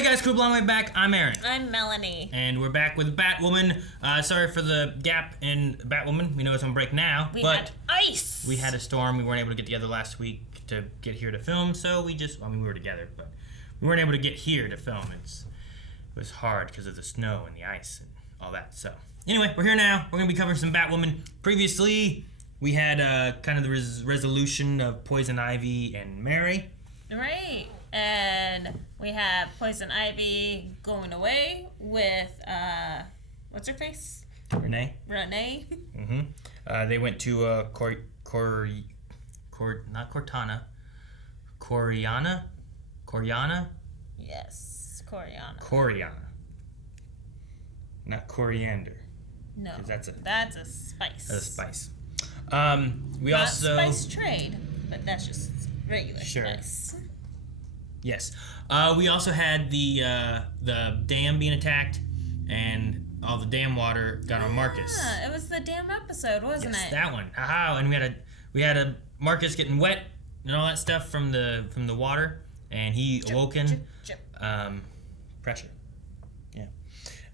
Hey guys, cool blonde way back. I'm Aaron. I'm Melanie. And we're back with Batwoman. Sorry for the gap in Batwoman. We know it's on break now. We but had ice. We had a storm. We weren't able to get together last week to get here to film, so we were together, but we weren't able to get here to film. It was hard because of the snow and the ice and all that. So anyway, we're here now. We're going to be covering some Batwoman. Previously, we had kind of the resolution of Poison Ivy and Mary. Right. And we have Poison Ivy going away with, what's her face? Renee. Mm-hmm. They went to not Cortana. Coriana? Yes, Coriana. Not coriander. No, that's a spice. That's a spice. We Not also spice trade, but that's just regular spice. Yes. We also had the dam being attacked, and all the dam water got on Marcus. Yeah, it was the dam episode, wasn't it? That one. Haha. And we had a Marcus getting wet and all that stuff from the water, and he awoken. Pressure. Yeah.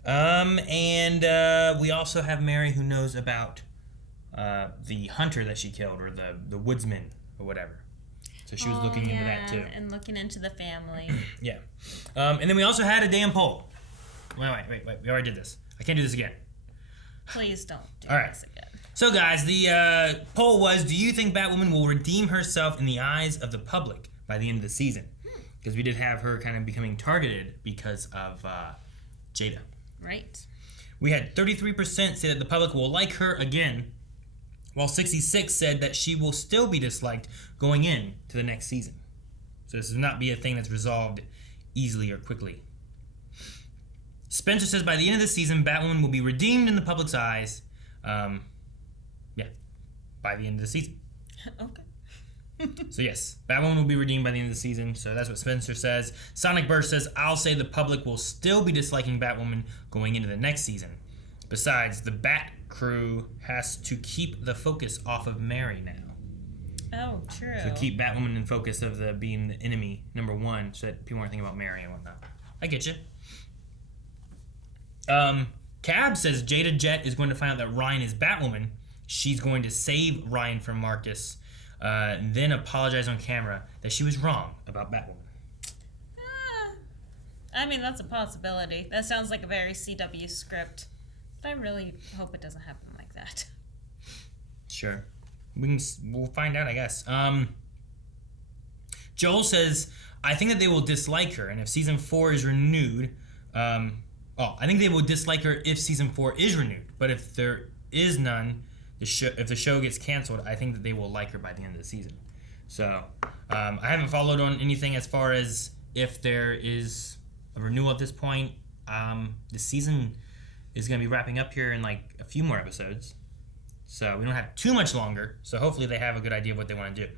And we also have Mary, who knows about the hunter that she killed, or the woodsman, or whatever. So she was looking into that too. And looking into the family. Yeah. And then we also had a damn poll. Wait. We already did this. I can't do this again. Please don't do this again. So guys, the poll was, do you think Batwoman will redeem herself in the eyes of the public by the end of the season? Because we did have her kind of becoming targeted because of Jada. Right. We had 33% say that the public will like her again, while 66 said that she will still be disliked going in to the next season. So this will not be a thing that's resolved easily or quickly. Spencer says by the end of the season, Batwoman will be redeemed in the public's eyes. By the end of the season. Okay. So yes, Batwoman will be redeemed by the end of the season. So that's what Spencer says. Sonic Burst says, I'll say the public will still be disliking Batwoman going into the next season. Besides, the Bat crew has to keep the focus off of Mary now. Oh, true. So keep Batwoman in focus of being the enemy, number one, so that people aren't thinking about Mary and whatnot. I get you. Cab says Jada Jet is going to find out that Ryan is Batwoman. She's going to save Ryan from Marcus, then apologize on camera that she was wrong about Batwoman. I mean, that's a possibility. That sounds like a very CW script. But I really hope it doesn't happen like that. Sure. We'll find out, I guess. Joel says, I think that they will dislike her, and if season 4 is renewed, I think they will dislike her if season 4 is renewed. But if there is none, if the show gets canceled, I think that they will like her by the end of the season. So, I haven't followed on anything as far as if there is a renewal at this point. The season is going to be wrapping up here in like a few more episodes. So we don't have too much longer. So hopefully they have a good idea of what they want to do.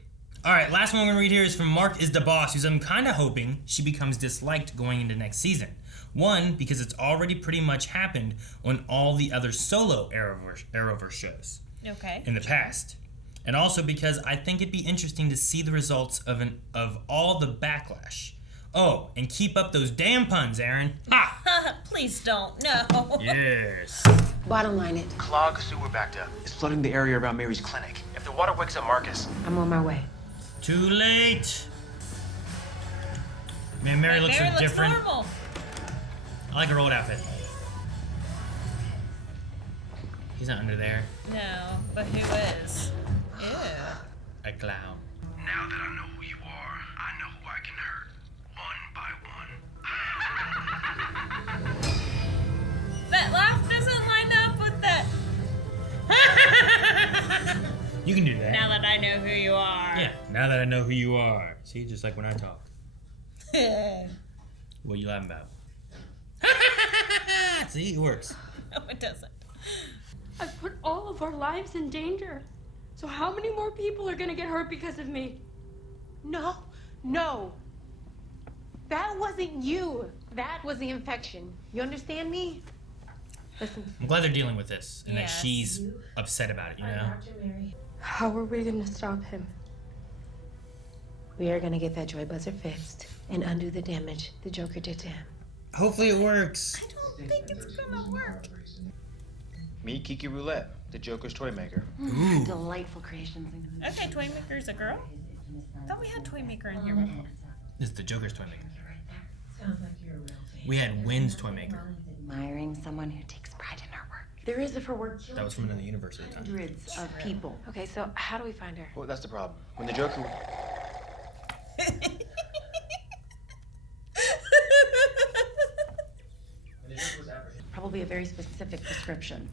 All right, last one we're going to read here is from Mark is the Boss, who's I'm kind of hoping she becomes disliked going into next season. One, because it's already pretty much happened on all the other solo Arrowverse shows in the past. And also because I think it'd be interesting to see the results of all the backlash. Oh, and keep up those damn puns, Aaron. Ha! Please don't. No. Yes. Bottom line it. Clogged sewer backed up. It's flooding the area around Mary's clinic. If the water wakes up Marcus... I'm on my way. Too late. Man, Mary looks so different. Normal. I like her old outfit. He's not under there. No, but who is? Ew. A clown. Now that I know who you are, I know who I can hurt. One by one. That laugh doesn't line up with that. You can do that. Now that I know who you are. Yeah, now that I know who you are. See, just like when I talk. What are you laughing about? See, it works. No, it doesn't. I've put all of our lives in danger. So how many more people are gonna get hurt because of me? No. That wasn't you. That was the infection. You understand me? Listen. I'm glad they're dealing with this and that she's upset about it, you know? How are we gonna stop him? We are gonna get that joy buzzer fixed and undo the damage the Joker did to him. Hopefully it works. I don't think it's gonna work. Meet Kiki Roulette, the Joker's toy maker. Ooh. Delightful creations. Okay, toy maker's a girl. Thought we had toy maker in here before. This is the Joker's toy maker. We had Wynn's toy maker. Admiring someone who takes pride in her work. There is a for work. That was from another universe at the time. Hundreds of people. Okay, so how do we find her? Well, that's the problem. When the Joker... Probably a very specific description.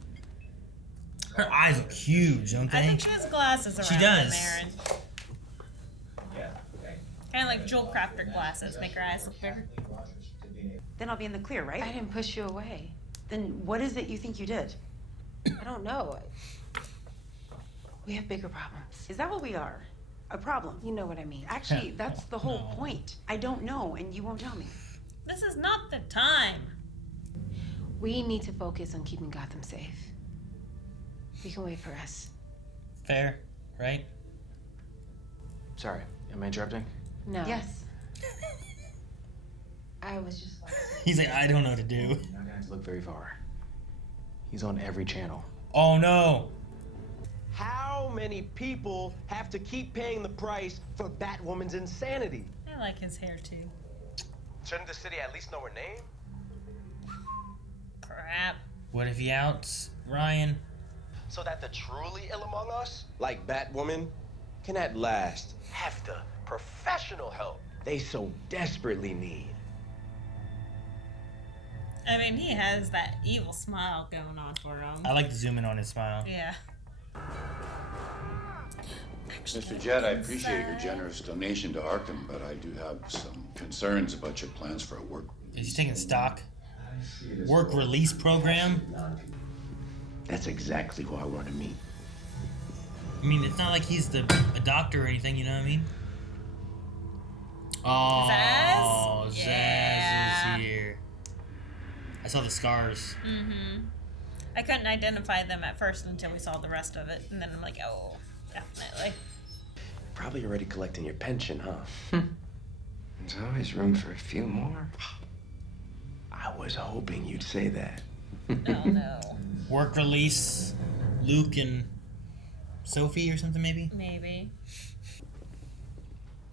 Her eyes look huge, don't they? I think she has glasses around She does. them, Aaron. Kind of like Joel Crafter glasses, make her eyes look bigger. Then I'll be in the clear, right? I didn't push you away. Then what is it you think you did? I don't know. We have bigger problems. Is that what we are? A problem? You know what I mean. Actually, that's the whole No. point. I don't know, and you won't tell me. This is not the time. We need to focus on keeping Gotham safe. You can wait for us. Fair, right? Sorry, am I interrupting? No. Yes. I was just like... He's like, I don't know what to do. You're not gonna have to look very far. He's on every channel. Oh no. How many people have to keep paying the price for Batwoman's insanity? I like his hair too. Shouldn't the city at least know her name? Crap. What if he outs Ryan? So that the truly ill among us, like Batwoman, can at last have the professional help they so desperately need. I mean, he has that evil smile going on for him. I like to zoom in on his smile. Yeah. Mr. Jett, I appreciate your generous donation to Arkham, but I do have some concerns about your plans for a work. Is he taking stock? Work release program? That's exactly who I want to meet. I mean, it's not like he's a doctor or anything, you know what I mean? Oh, Zaz? Zaz Yeah. is here. I saw the scars. Mm-hmm. I couldn't identify them at first until we saw the rest of it, and then I'm like, oh, definitely. Probably already collecting your pension, huh? There's always room for a few more. I was hoping you'd say that. Oh no. Work release, Luke and Sophie or something maybe? Maybe.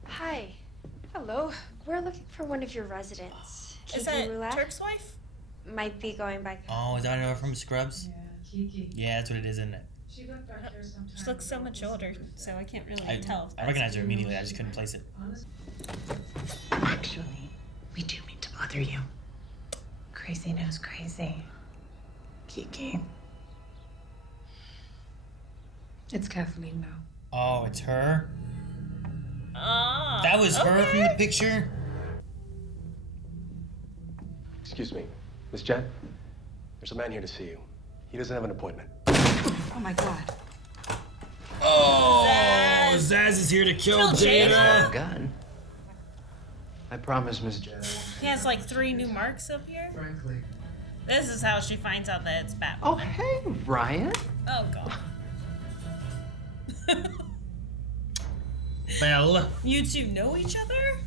Hi. Hello. We're looking for one of your residents. Is Kiki that Roulette? Turk's wife? Might be going back. Oh, is that another from Scrubs? Yeah, that's what it is, isn't it? She looks so much older, so I can't really tell. if I that's recognized her immediately, I just couldn't place it. Actually, we do mean to bother you. Crazy knows crazy. Kiki. It's Kathleen now. Oh, it's her? Oh, That was her from the okay. picture? Excuse me, Miss Jen. There's a man here to see you. He doesn't have an appointment. Oh my God. Oh, Zaz. Zaz is here to kill Kill Jada. Jada. Gun. I promise, Miss Jen. He has like 3 new marks up here. Frankly. This is how she finds out that it's Batman. Oh, hey, Ryan. Oh god. Well, You two know each other?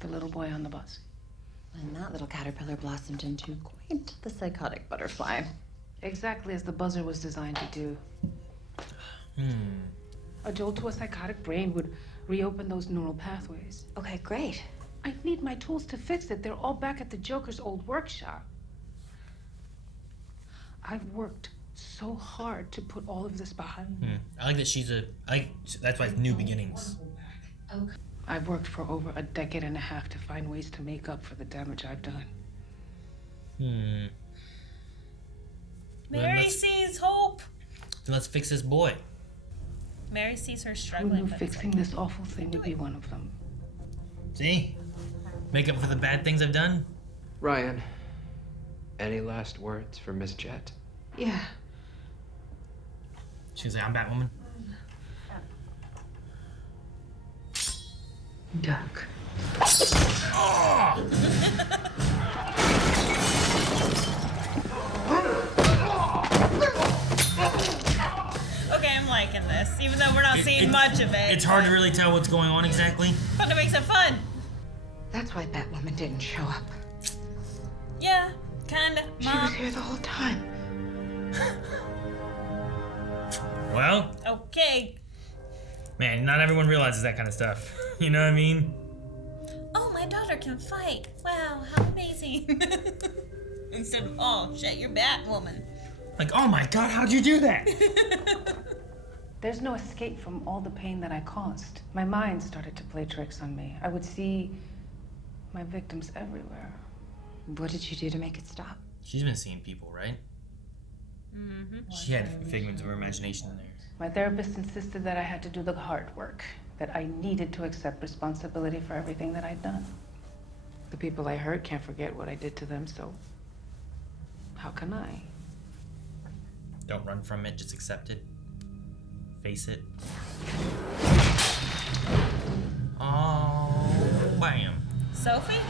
The little boy on the bus. And that little caterpillar blossomed into quite the psychotic butterfly. Exactly as the buzzer was designed to do. A jolt to a psychotic brain would reopen those neural pathways. Okay, great. I need my tools to fix it. They're all back at the Joker's old workshop. I've worked so hard to put all of this behind me. I like that that's why it's New Beginnings. I've worked for over a decade and a half to find ways to make up for the damage I've done. Mary let's- sees hope. Then let's fix this boy. Mary sees her Who struggling. knew but it's fixing this awful thing would be one of them? See? Make up for the bad things I've done? Ryan, any last words for Miss Jet? Yeah. She's like, I'm Batwoman. Duck. Okay, I'm liking this, even though we're not seeing much of it. It's hard to really tell what's going on exactly. But it makes it fun. That's why Batwoman didn't show up. Yeah, kinda. She was here the whole time. Well, Okay. man, not everyone realizes that kind of stuff. You know what I mean? Oh, my daughter can fight. Wow, how amazing. Instead of, oh, shit, you're Batwoman. Like, oh my god, how'd you do that? There's no escape from all the pain that I caused. My mind started to play tricks on me. I would see my victims everywhere. What did you do to make it stop? She's been seeing people, right? Mm-hmm. She had figments of her imagination in there. My therapist insisted that I had to do the hard work, that I needed to accept responsibility for everything that I'd done. The people I hurt can't forget what I did to them, so how can I? Don't run from it, just accept it. Face it. Oh, bam. Sophie?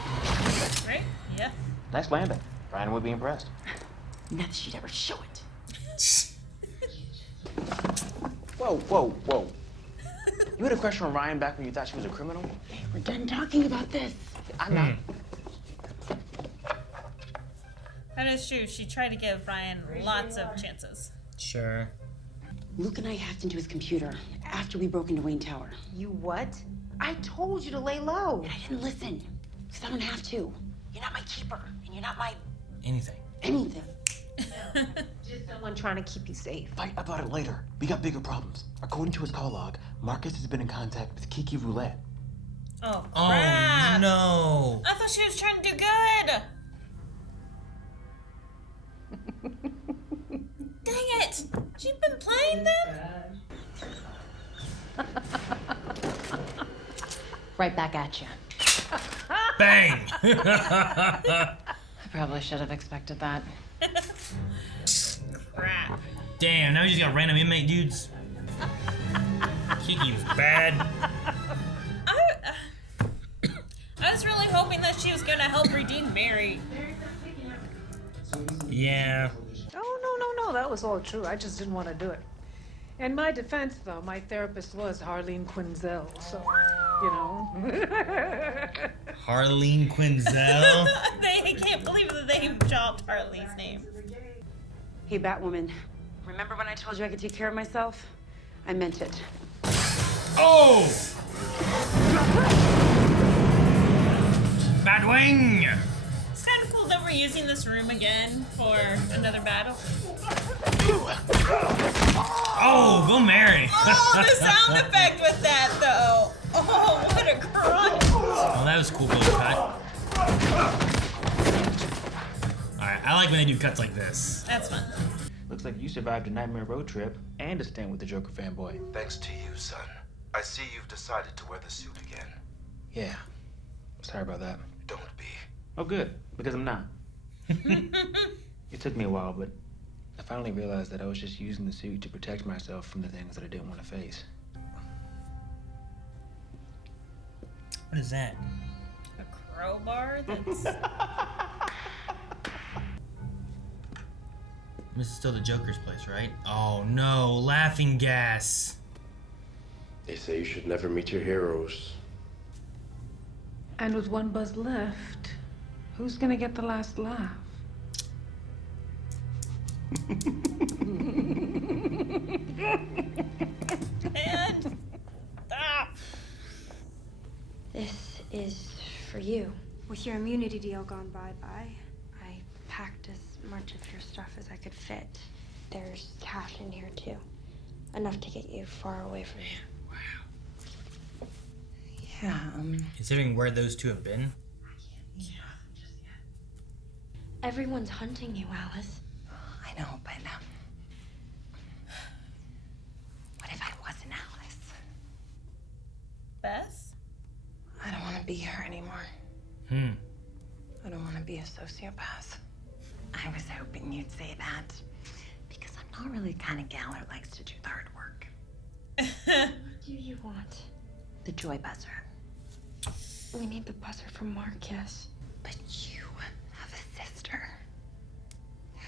Right? Yeah. Nice landing. Ryan would be impressed. Not that she'd ever show it. Whoa, whoa, whoa. You had a crush on Ryan back when you thought she was a criminal? We're done talking about this. I'm not. That is true. She tried to give Ryan lots of chances. Sure. Luke and I hacked into his computer after we broke into Wayne Tower. You what? I told you to lay low. And I didn't listen, because I don't have to. You're not my keeper, and you're not my Anything. anything. Just someone trying to keep you safe. Fight about it later. We got bigger problems. According to his call log, Marcus has been in contact with Kiki Roulette. Oh, Oh, crap. no. I thought she was trying to do good. Dang it. She's been playing them? Right back at you. Bang! I probably should have expected that. Crap. Damn, now we just got random inmate dudes. Kiki was bad. I was really hoping that she was going to help redeem Mary. Yeah. Oh, no, that was all true. I just didn't want to do it. In my defense, though, my therapist was Harleen Quinzel, so, you know. Harleen Quinzel. They can't believe that they dropped Harley's name. Hey, Batwoman. Remember when I told you I could take care of myself? I meant it. Oh! Batwing! It's kind of cool that we're using this room again for another battle. Oh, go Mary! Oh, the sound effect with that, though. Oh, what a crunch. Oh, that was cool little cut. Alright, I like when they do cuts like this. That's fun. Looks like you survived a nightmare road trip and a stint with the Joker fanboy. Thanks to you, son. I see you've decided to wear the suit again. Yeah. Sorry about that. Don't be. Oh, good, because I'm not. It took me a while, but I finally realized that I was just using the suit to protect myself from the things that I didn't want to face. What is that? A crowbar that's... This is still the Joker's place, right? Oh no, laughing gas. They say you should never meet your heroes. And with one buzz left, who's gonna get the last laugh? And... Ah. This is for you. With your immunity deal gone bye-bye, I packed as much of your stuff as I could fit. There's cash in here, too. Enough to get you far away from here. Yeah, Considering where those two have been. Everyone's hunting you, Alice. I know, but what if I wasn't Alice? Beth? I don't want to be her anymore. Hmm. I don't want to be a sociopath. I was hoping you'd say that because I'm not really the kind of gal who likes to do the hard work. What do you want? The joy buzzer. We need the buzzer from Marcus. But you have a sister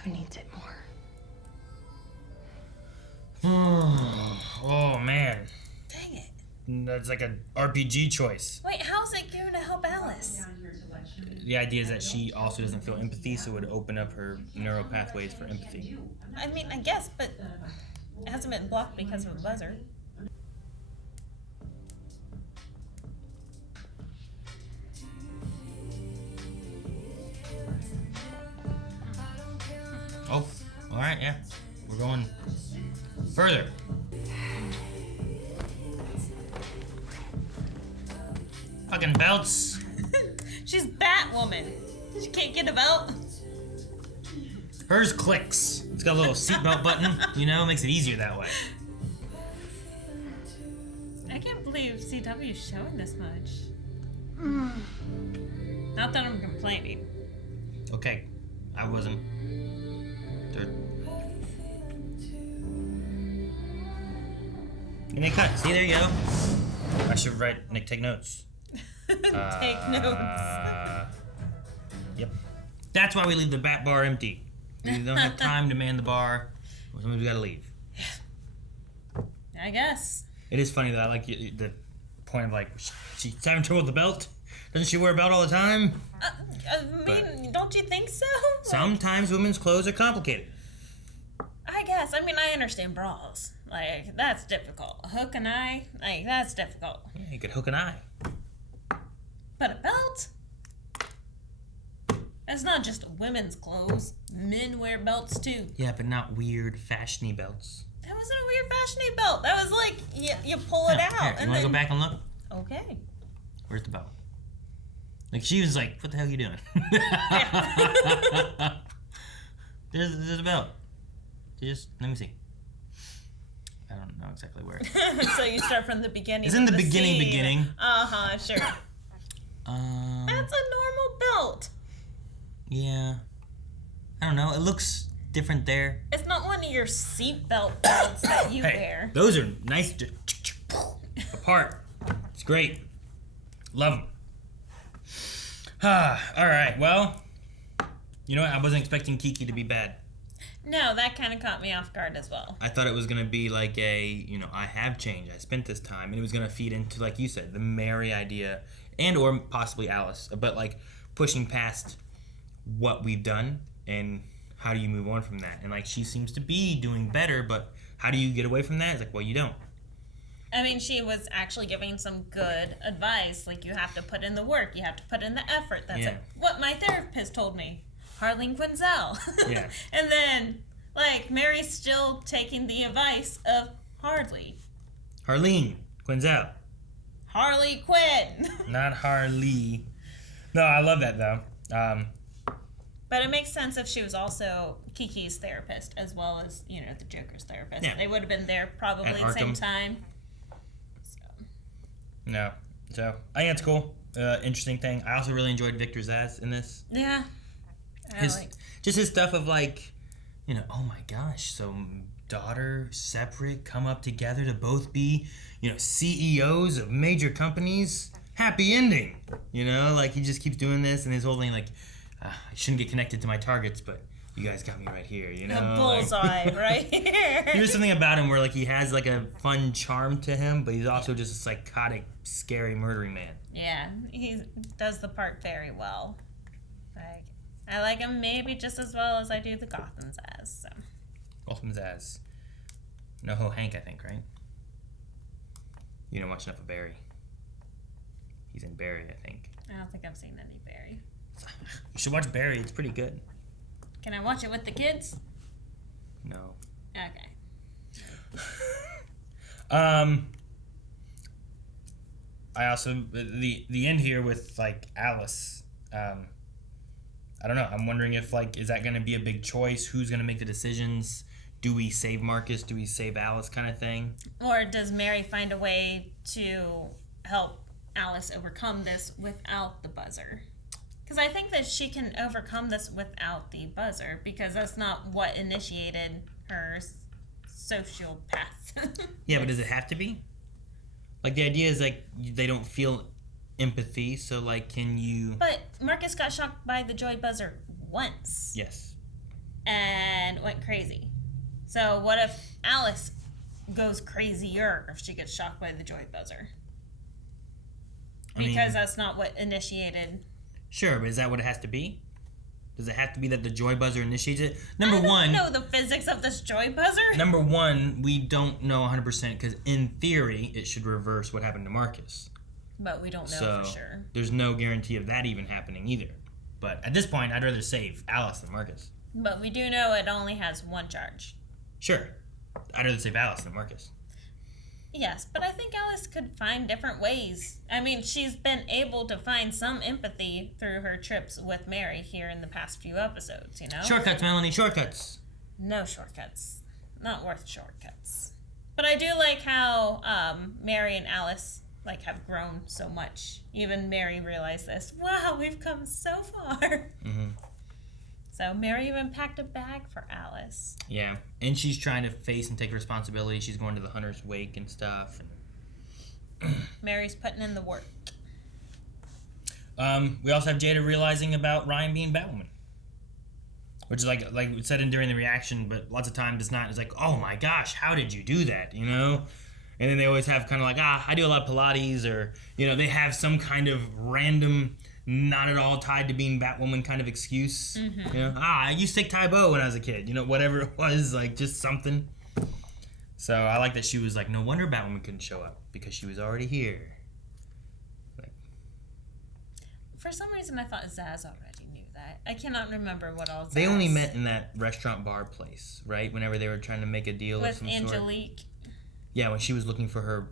who needs it more. Oh man. Dang it. That's like an RPG choice. Wait, how's it going to help Alice? the idea is that she also doesn't feel empathy, so it would open up her neural pathways for empathy. I mean, I guess, but it hasn't been blocked because of a buzzer. Oh, all right, yeah. We're going further. Fucking belts. She's Batwoman. She can't get a belt. Hers clicks. It's got a little seatbelt button, you know, makes it easier that way. I can't believe CW's showing this much. Not that I'm complaining. Okay, I wasn't. And they cut. See, there you go. I should write, Nick, take notes. Take notes. Yep. That's why we leave the bat bar empty. We don't have time to man the bar. Sometimes we gotta leave. I guess. It is funny though. I like the point of like she's having trouble with the belt. Doesn't she wear a belt all the time? Don't you think so? Sometimes women's clothes are complicated. I guess. I mean, I understand bras. Like, that's difficult. A hook and eye, like, that's difficult. Yeah, you could hook an eye. But a belt? That's not just women's clothes. Men wear belts too. Yeah, but not weird, fashiony belts. That wasn't a weird fashiony belt. That was like, you pull it out. Here, you want to go back and look? Okay. Where's the belt? Like, she was like, what the hell are you doing? There's a belt. Just, let me see. I don't know exactly where. So you start from the beginning. It's in the beginning. Uh-huh, sure. That's a normal belt. Yeah. I don't know. It looks different there. It's not one of your seatbelt belts that you wear. Those are nice to apart. It's great. Love them. All right. Well, you know what? I wasn't expecting Kiki to be bad. No, that kind of caught me off guard as well. I thought it was going to be like I have changed. I spent this time. And it was going to feed into, like you said, the Mary idea and or possibly Alice. But, like, pushing past what we've done and how do you move on from that? And, like, she seems to be doing better, but how do you get away from that? It's like, well, you don't. I mean, she was actually giving some good advice. Like, you have to put in the work. You have to put in the effort. That's like what my therapist told me. Harleen Quinzel. Yeah. And then, like, Mary's still taking the advice of Harley. Harleen Quinzel. Harley Quinn. Not Harley. No, I love that, though. But it makes sense if she was also Kiki's therapist as well as, the Joker's therapist. Yeah. They would have been there probably at the same time. So. No. So, I think it's cool. Interesting thing. I also really enjoyed Victor Zsasz in this. Yeah. Just his stuff of like, oh my gosh, so daughter, separate, come up together to both be, CEOs of major companies. Happy ending. Like he just keeps doing this and his whole thing like, I shouldn't get connected to my targets, but you guys got me right here, The bullseye, right here. There's something about him where like he has like a fun charm to him, but he's also just a psychotic, scary, murdering man. Yeah, he does the part very well. Like, I like him maybe just as well as I do the Gotham Zsasz. So. Gotham Zsasz. NoHo Hank, I think, right? You don't watch enough of Barry. He's in Barry, I think. I don't think I've seen any Barry. You should watch Barry. It's pretty good. Can I watch it with the kids? No. Okay. I also the end here with like Alice. I don't know. I'm wondering if like is that going to be a big choice? Who's going to make the decisions? Do we save Marcus? Do we save Alice? Kind of thing. Or does Mary find a way to help Alice overcome this without the buzzer? Because I think that she can overcome this without the buzzer because that's not what initiated her sociopath. Yeah, but does it have to be? Like the idea is like they don't feel empathy, so like can you... But Marcus got shocked by the joy buzzer once. Yes. And went crazy. So what if Alice goes crazier if she gets shocked by the joy buzzer? Because that's not what initiated Sure, but is that what it has to be? Does it have to be that the joy buzzer initiates it? I don't know the physics of this joy buzzer. Number one, we don't know 100% because in theory, it should reverse what happened to Marcus. But we don't know for sure. There's no guarantee of that even happening either. But at this point, I'd rather save Alice than Marcus. But we do know it only has one charge. Sure. I'd rather save Alice than Marcus. Yes, but I think Alice could find different ways. I mean, she's been able to find some empathy through her trips with Mary here in the past few episodes, you know? Shortcuts, Melanie, shortcuts. No shortcuts. Not worth shortcuts. But I do like how Mary and Alice have grown so much. Even Mary realized this. Wow, we've come so far. Mm-hmm. So Mary even packed a bag for Alice. Yeah, and she's trying to face and take responsibility. She's going to the hunter's wake and stuff. Mary's putting in the work. We also have Jada realizing about Ryan being Batwoman. Which is like we said during the reaction, but lots of times it's not. It's like, oh my gosh, how did you do that, you know? And then they always have kind of like, I do a lot of Pilates, or, you know, they have some kind of random, not at all tied to being Batwoman kind of excuse. Mm-hmm. You know, I used to take Tai Bo when I was a kid, you know, whatever it was, like just something. So I like that she was like, no wonder Batwoman couldn't show up because she was already here. For some reason, I thought Zaz already knew that. I cannot remember what all Zaz... They only met in that restaurant bar place, right? Whenever they were trying to make a deal with of some Angelique. sort. Yeah, when she was looking for her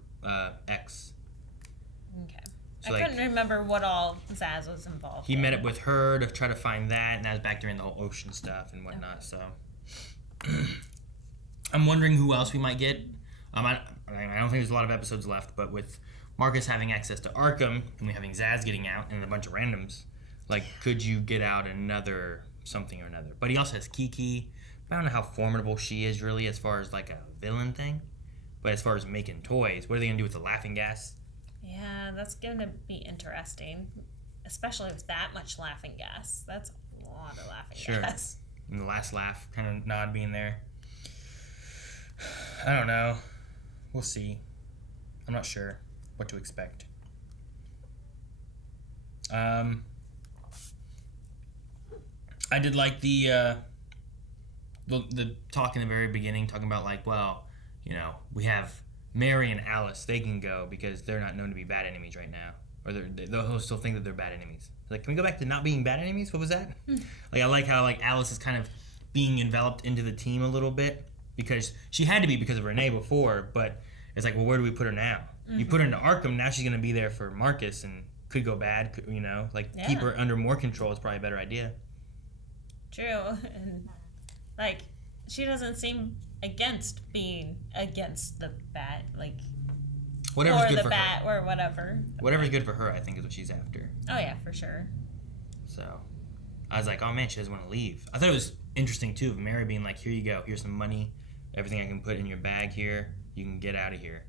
ex. Okay. So I couldn't remember what all Zaz was involved He in. met up with her to try to find that, and that was back during the whole ocean stuff and whatnot, so... I'm wondering who else we might get. I don't think there's a lot of episodes left, but with Marcus having access to Arkham, and we having Zaz getting out, and a bunch of randoms, could you get out another something or another? But he also has Kiki. I don't know how formidable she is, really, as far as, a villain thing. But as far as making toys, what are they going to do with the laughing gas? Yeah, that's going to be interesting. Especially with that much laughing gas. That's a lot of laughing gas. And the last laugh kind of nod being there. I don't know. We'll see. I'm not sure what to expect. I did like the talk in the very beginning, talking about we have Mary and Alice. They can go because they're not known to be bad enemies right now, or they'll still think that they're bad enemies. Can we go back to not being bad enemies? What was that? I like how Alice is kind of being enveloped into the team a little bit, because she had to be because of Renee before, but it's where do we put her now? Mm-hmm. You put her into Arkham, now she's going to be there for Marcus and could go bad, keep her under more control is probably a better idea. True. And, she doesn't seem against being against the bat, whatever's or good the for bat her. Or whatever. Whatever's good for her, I think, is what she's after. Oh, yeah, for sure. So, I was like, oh man, she doesn't want to leave. I thought it was interesting, too, of Mary being like, here you go, here's some money, everything I can put in your bag here, you can get out of here.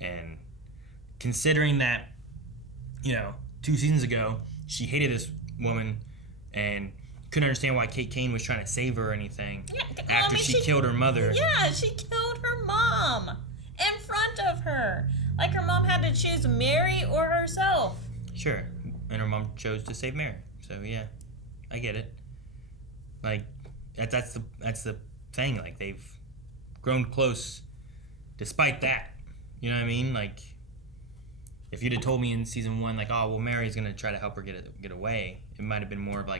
And considering that, 2 seasons ago, she hated this woman and couldn't understand why Kate Kane was trying to save her or anything after she killed her mother. Yeah, she killed her mom in front of her. Her mom had to choose Mary or herself. Sure. And her mom chose to save Mary. So, yeah, I get it. That's the thing. They've grown close despite that. You know what I mean? If you'd have told me in season 1, Mary's going to try to help her get away, it might have been more of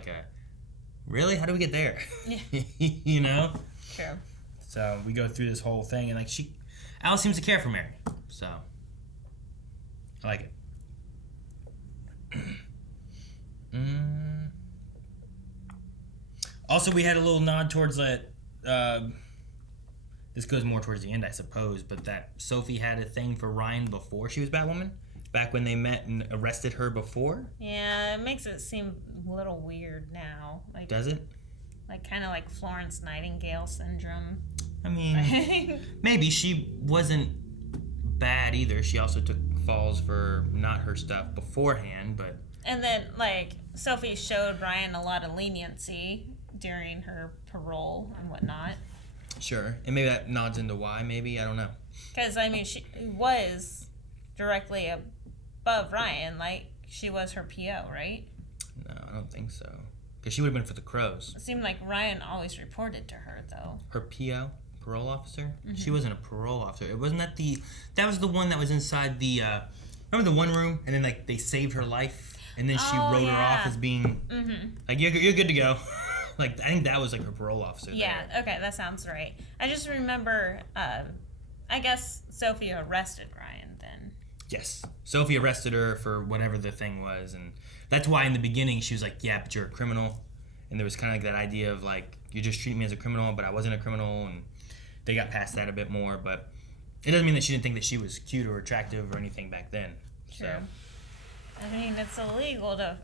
really? How do we get there? Yeah. True. So we go through this whole thing, and Alice seems to care for Mary. So I like it. Also, we had a little nod towards that. This goes more towards the end, I suppose, but that Sophie had a thing for Ryan before she was Batwoman, back when they met and arrested her before. Yeah, it makes it seem a little weird now. Does it? Kind of like Florence Nightingale syndrome. I mean, maybe she wasn't bad either. She also took falls for not her stuff beforehand, but... And then, Sophie showed Ryan a lot of leniency during her parole and whatnot. Sure. And maybe that nods into why, maybe. I don't know. Because, she was directly above Ryan. She was her PO, right? No, I don't think so. Because she would have been for the Crows. It seemed like Ryan always reported to her, though. Her PO, parole officer. She wasn't a parole officer. It wasn't that the. That was the one that was inside the. Remember the one room, and then like they saved her life, and then she wrote her off as being like you're good to go. Like I think that was like her parole officer. Yeah. there. Okay, that sounds right. I just remember. I guess Sophie arrested Ryan then. Yes, Sophie arrested her for whatever the thing was, and that's why in the beginning she was like, "Yeah, but you're a criminal," and there was kind of like that idea of like you just treat me as a criminal, but I wasn't a criminal, and they got past that a bit more, but. It doesn't mean that she didn't think that she was cute or attractive or anything back then. True. So. I mean, it's illegal to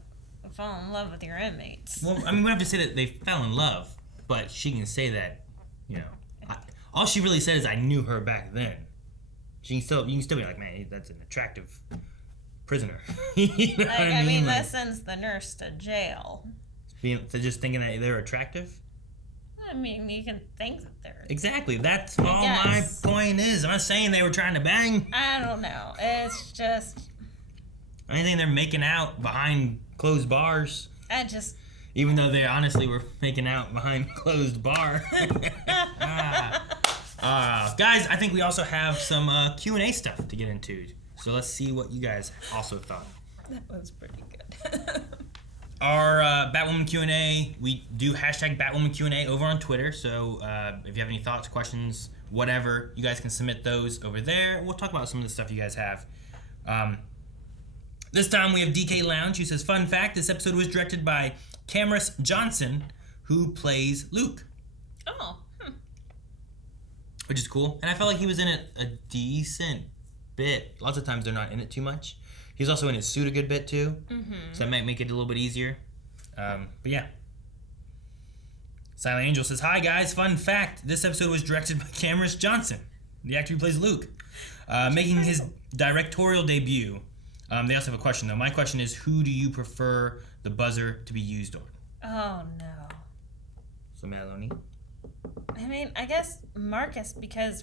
fall in love with your inmates. Well, I mean, we don't have to say that they fell in love, but she can say that, you know. All she really said is, "I knew her back then." You can still be like, "Man, that's an attractive prisoner." You know like, what I mean, like, that sends the nurse to jail. so just thinking that they're attractive. I mean, you can think that they're... Exactly. That's all my point is. I'm not saying they were trying to bang. I don't know. It's just... I think they're making out behind closed bars. I just... Even though they honestly were making out behind closed bar. Guys, I think we also have some Q&A stuff to get into. So let's see what you guys also thought. That was pretty good. Our Batwoman Q&A, we do hashtag Batwoman Q&A over on Twitter. So if you have any thoughts, questions, whatever, you guys can submit those over there. We'll talk about some of the stuff you guys have. This time we have DK Lounge, who says, "Fun fact, this episode was directed by Cameron Johnson, who plays Luke." Oh. Which is cool. And I felt like he was in it a decent bit. Lots of times they're not in it too much. He's also in his suit a good bit too, so that might make it a little bit easier. But yeah. Silent Angel says, "Hi guys, fun fact, this episode was directed by Cameron Johnson, the actor who plays Luke, making his directorial debut." They also have a question though. My question is, who do you prefer the buzzer to be used on? Oh no. So Melanie? I mean, I guess Marcus, because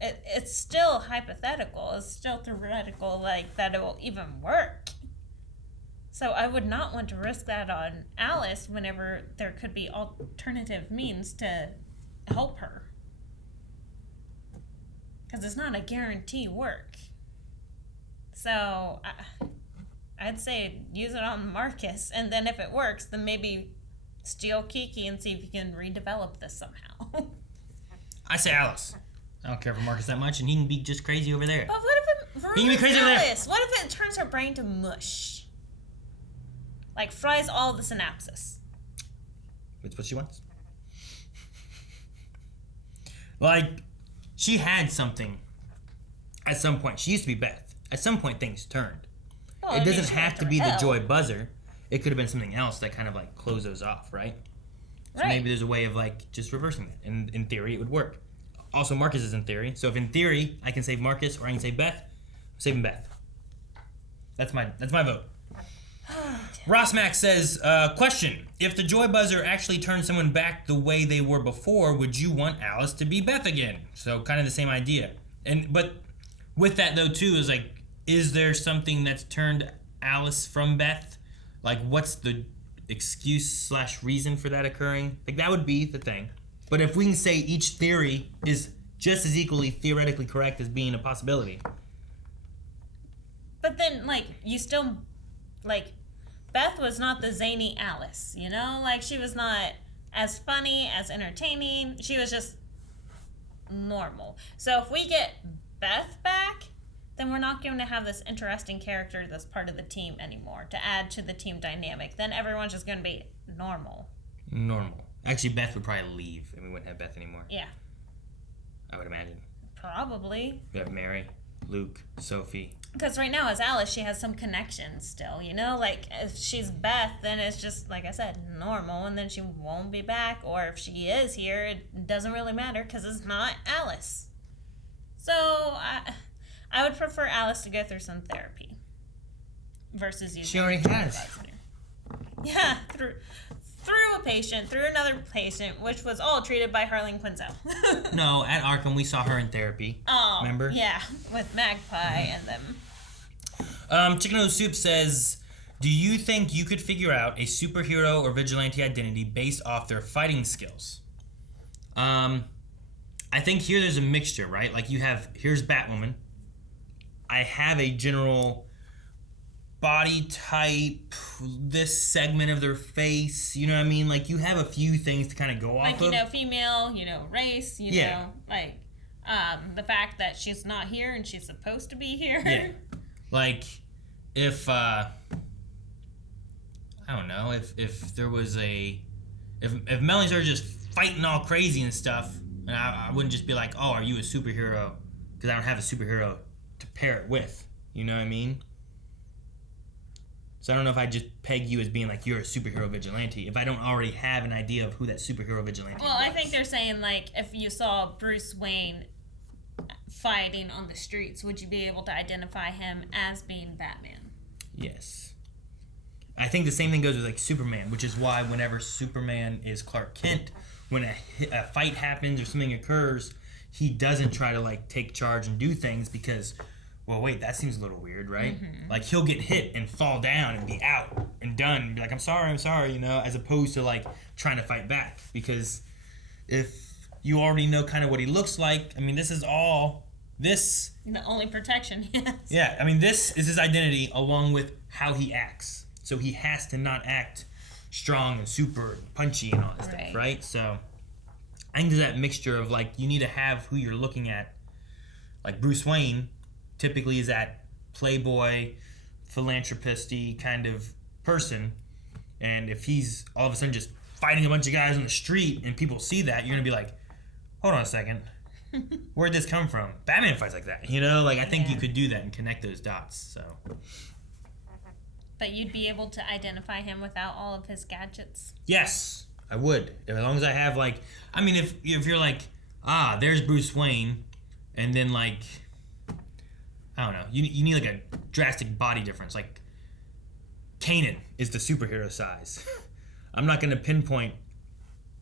it's still hypothetical. It's still theoretical, like, that it will even work. So I would not want to risk that on Alice whenever there could be alternative means to help her. Because it's not a guarantee work. So I'd say use it on Marcus, and then if it works, then maybe steal Kiki and see if you can redevelop this somehow. I say Alice. I don't care for Marcus that much, and he can be just crazy over there. But what if it He can be crazy over there. Alice? What if it turns her brain to mush? Like, fries all the synapses. It's what she wants. Like, she had something at some point. She used to be Beth. At some point, things turned. Well, it I mean, doesn't she have went to through be the hell. joy buzzer. It could have been something else that kind of, like, closed those off, right? So Right. maybe there's a way of, like, just reversing that. And in theory, it would work. Also, Marcus is in theory. So if in theory, I can save Marcus or I can save Beth, I'm saving Beth. That's my vote. Ross Max says, question. If the joy buzzer actually turned someone back the way they were before, would you want Alice to be Beth again? So kind of the same idea. But with that, though, too, is like, is there something that's turned Alice from Beth? Like, what's the excuse / reason for that occurring? Like, that would be the thing. But if we can say each theory is just as equally theoretically correct as being a possibility. But then, like, you still, like, Beth was not the zany Alice, you know? Like, she was not as funny, as entertaining. She was just normal. So if we get Beth back, then we're not going to have this interesting character that's part of the team anymore to add to the team dynamic. Then everyone's just going to be normal. Normal. Actually, Beth would probably leave and we wouldn't have Beth anymore. Yeah. I would imagine. Probably. We have Mary, Luke, Sophie. Because right now, as Alice, she has some connections still, you know? Like, if she's Beth, then it's just, like I said, normal, and then she won't be back. Or if she is here, it doesn't really matter because it's not Alice. So, I would prefer Alice to go through some therapy versus using... She already has. Yeah, through a patient, through another patient, which was all treated by Harleen Quinzel. No, at Arkham, we saw her in therapy. Oh, remember? Yeah, with Magpie and them. Chicken Noodle Soup says, Do you think you could figure out a superhero or vigilante identity based off their fighting skills? I think here there's a mixture, right? Like here's Batwoman. I have a general body type, this segment of their face, you know what I mean? Like you have a few things to kind of go off of. Like, you know, female, you know, race, you know, like the fact that she's not here and she's supposed to be here. Yeah. Like if, I don't know, if there was if Melanie started just fighting all crazy and stuff, and I wouldn't just be like, oh, are you a superhero? Because I don't have a superhero to pair it with. You know what I mean? So I don't know if I just peg you as being like, you're a superhero vigilante, if I don't already have an idea of who that superhero vigilante Well, was. I think they're saying, like, if you saw Bruce Wayne fighting on the streets, would you be able to identify him as being Batman? Yes. I think the same thing goes with like Superman, which is why whenever Superman is Clark Kent, when a fight happens or something occurs, he doesn't try to like take charge and do things because, well, wait, that seems a little weird, right? Mm-hmm. Like he'll get hit and fall down and be out and done and be like, I'm sorry, you know, as opposed to like trying to fight back. Because if you already know kind of what he looks like, I mean, the only protection he has. Yeah, I mean, this is his identity along with how he acts. So he has to not act strong and super punchy and all that stuff, right? So I think there's that mixture of like, you need to have who you're looking at. Like Bruce Wayne typically is that playboy, philanthropist-y kind of person. And if he's all of a sudden just fighting a bunch of guys on the street and people see that, you're going to be like, hold on a second. Where'd this come from? Batman fights like that, you know? Like, I think you could do that and connect those dots, so. But you'd be able to identify him without all of his gadgets? Yes, I would. As long as I have, like, I mean, if you're like, there's Bruce Wayne, and then, like, I don't know, you need, like, a drastic body difference. Like, Kanan is the superhero size. I'm not going to pinpoint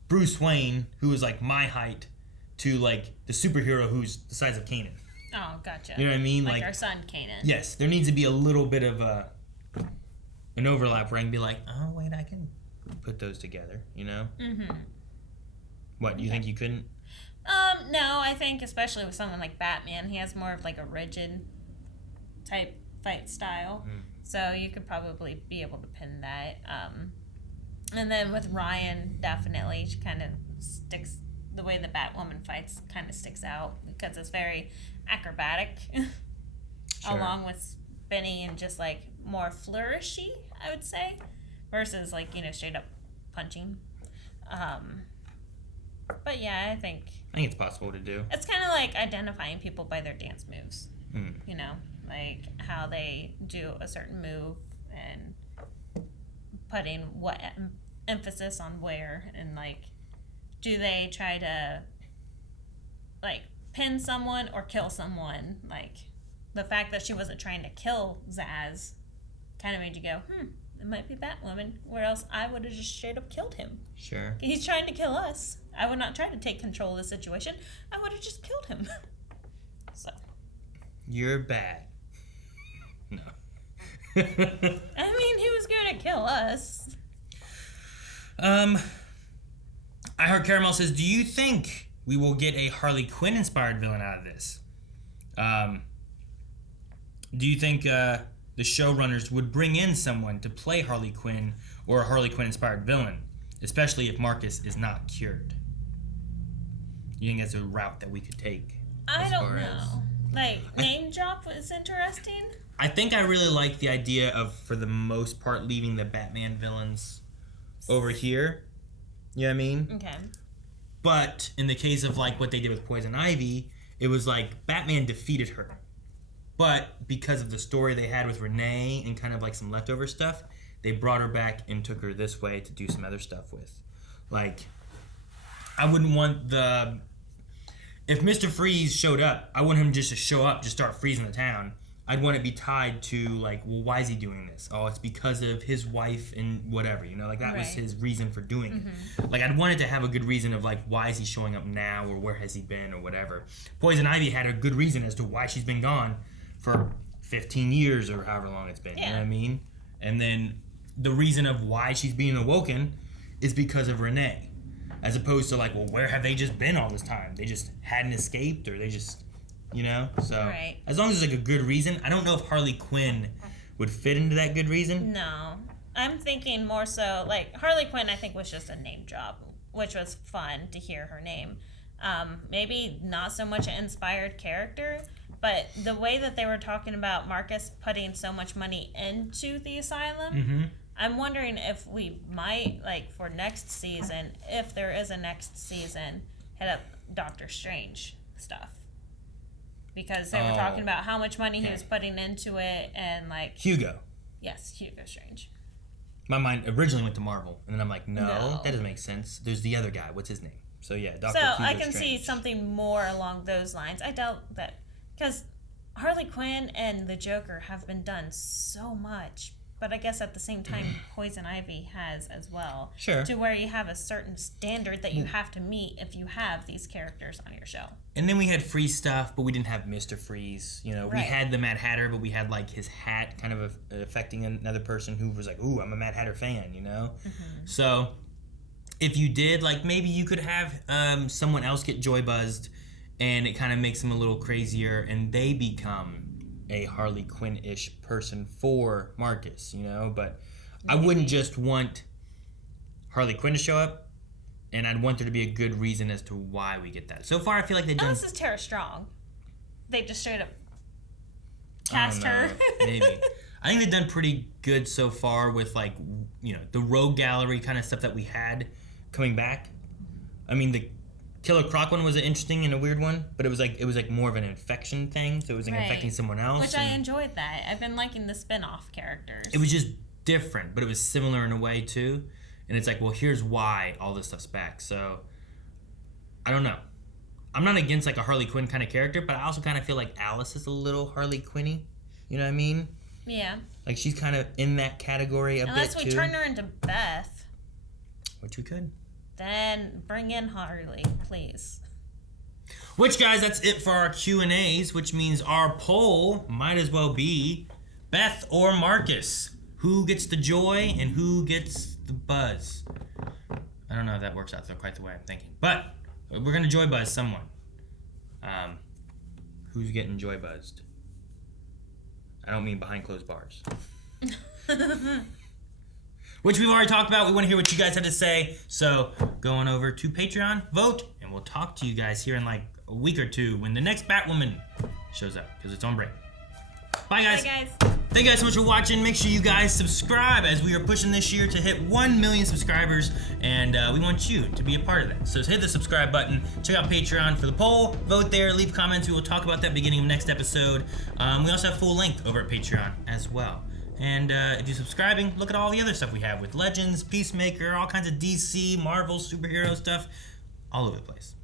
Bruce Wayne, who is, like, my height, to, like, the superhero who's the size of Kanan. Oh, gotcha. You know what I mean? Like our son, Kanan. Yes, there needs to be a little bit of an overlap where I can be like, oh, wait, I can put those together, you know? Mm-hmm. What, you think you couldn't? No, I think especially with someone like Batman, he has more of like a rigid type fight style. Mm. So you could probably be able to pin that. And then with Ryan, definitely, she kind of sticks, the way the Batwoman fights kind of sticks out because it's very acrobatic. Sure. Along with Benny and just like more flourishy, I would say, versus like, you know, straight up punching. But yeah, I think it's possible to do. It's kind of like identifying people by their dance moves. Mm. You know, like how they do a certain move and putting what emphasis on where, and like, do they try to like pin someone or kill someone? Like the fact that she wasn't trying to kill Zaz kind of made you go, it might be Batwoman, where else I would have just straight up killed him. Sure. He's trying to kill us. I would not try to take control of the situation. I would have just killed him. So. You're bad. No. I mean, he was going to kill us. I heard Caramel says, do you think we will get a Harley Quinn inspired villain out of this? Do you think the showrunners would bring in someone to play Harley Quinn or a Harley Quinn inspired villain, especially if Marcus is not cured? You think that's a route that we could take? I don't know. Like, name drop was interesting. I think I really like the idea of, for the most part, leaving the Batman villains over here. You know what I mean? Okay. But in the case of like what they did with Poison Ivy, it was like Batman defeated her. But because of the story they had with Renee and kind of like some leftover stuff, they brought her back and took her this way to do some other stuff with. Like, I wouldn't want if Mr. Freeze showed up, I want him just to show up, just start freezing the town. I'd want it to be tied to, like, well, why is he doing this? Oh, it's because of his wife and whatever, you know? Like, that was his reason for doing it. Like, I'd want it to have a good reason of, like, why is he showing up now or where has he been or whatever. Poison Ivy had a good reason as to why she's been gone for 15 years or however long it's been, you know what I mean? And then the reason of why she's being awoken is because of Renee. As opposed to like, well, where have they just been all this time? They just hadn't escaped, or they just, you know? So Right. as long as there's like a good reason. I don't know if Harley Quinn would fit into that good reason. No. I'm thinking more so, like, Harley Quinn, I think, was just a name drop, which was fun to hear her name. Maybe not so much an inspired character, but the way that they were talking about Marcus putting so much money into the asylum, Mm-hmm. I'm wondering if we might, like, for next season, if there is a next season, hit up Doctor Strange stuff. Because they were talking about how much money he was putting into it, and, like... Hugo. Yes, Hugo Strange. My mind originally went to Marvel, and then I'm like, no, No. that doesn't make sense. There's the other guy. What's his name? So yeah, Dr. So Hugo I can Strange. see something more along those lines. I doubt that, because Harley Quinn and the Joker have been done so much, but I guess at the same time, Poison Ivy has as well. Sure. To where you have a certain standard that you have to meet if you have these characters on your show. And then we had Freeze stuff, but we didn't have Mr. Freeze. You know, we Right. had the Mad Hatter, but we had like his hat kind of affecting another person who was like, ooh, I'm a Mad Hatter fan, you know? Mm-hmm. So if you did, like maybe you could have someone else get joy buzzed, and it kind of makes them a little crazier, and they become a Harley Quinn-ish person for Marcus, you know? But I wouldn't just want Harley Quinn to show up, and I'd want there to be a good reason as to why we get that. So far, I feel like they've done... Unless it's Tara Strong. They just straight up I don't cast know, her. maybe. I think they've done pretty good so far with, like, you know, the Rogue Gallery kind of stuff that we had coming back. I mean, the Killer Croc one was interesting and a weird one, but it was like more of an infection thing, so it was like Right. infecting someone else. Which I and enjoyed that. I've been liking the spin-off characters. it was just different, but it was similar in a way too. And it's like, well, here's why all this stuff's back. So I don't know. I'm not against like a Harley Quinn kind of character, but I also kind of feel like Alice is a little Harley Quinn-y. You know what I mean? Yeah. Like she's kind of in that category a Unless bit we too. turn her into Beth, Which we could. then bring in Harley, please. Which, guys, that's it for our Q&As, which means our poll might as well be Beth or Marcus. Who gets the joy and who gets the buzz? I don't know if that works out quite the way I'm thinking. But we're going to joy buzz someone. Who's getting joy buzzed? I don't mean behind closed bars. Which we've already talked about. We want to hear what you guys had to say. So go on over to Patreon, vote, and we'll talk to you guys here in like a week or two when the next Batwoman shows up, because it's on break. Bye, guys. Bye, guys. Thank you guys so much for watching. Make sure you guys subscribe as we are pushing this year to hit 1 million subscribers, and we want you to be a part of that. So hit the subscribe button. Check out Patreon for the poll. Vote there. Leave comments. We will talk about that beginning of next episode. We also have full length over at Patreon as well. And if you're subscribing, look at all the other stuff we have with Legends, Peacemaker, all kinds of DC, Marvel, superhero stuff, all over the place.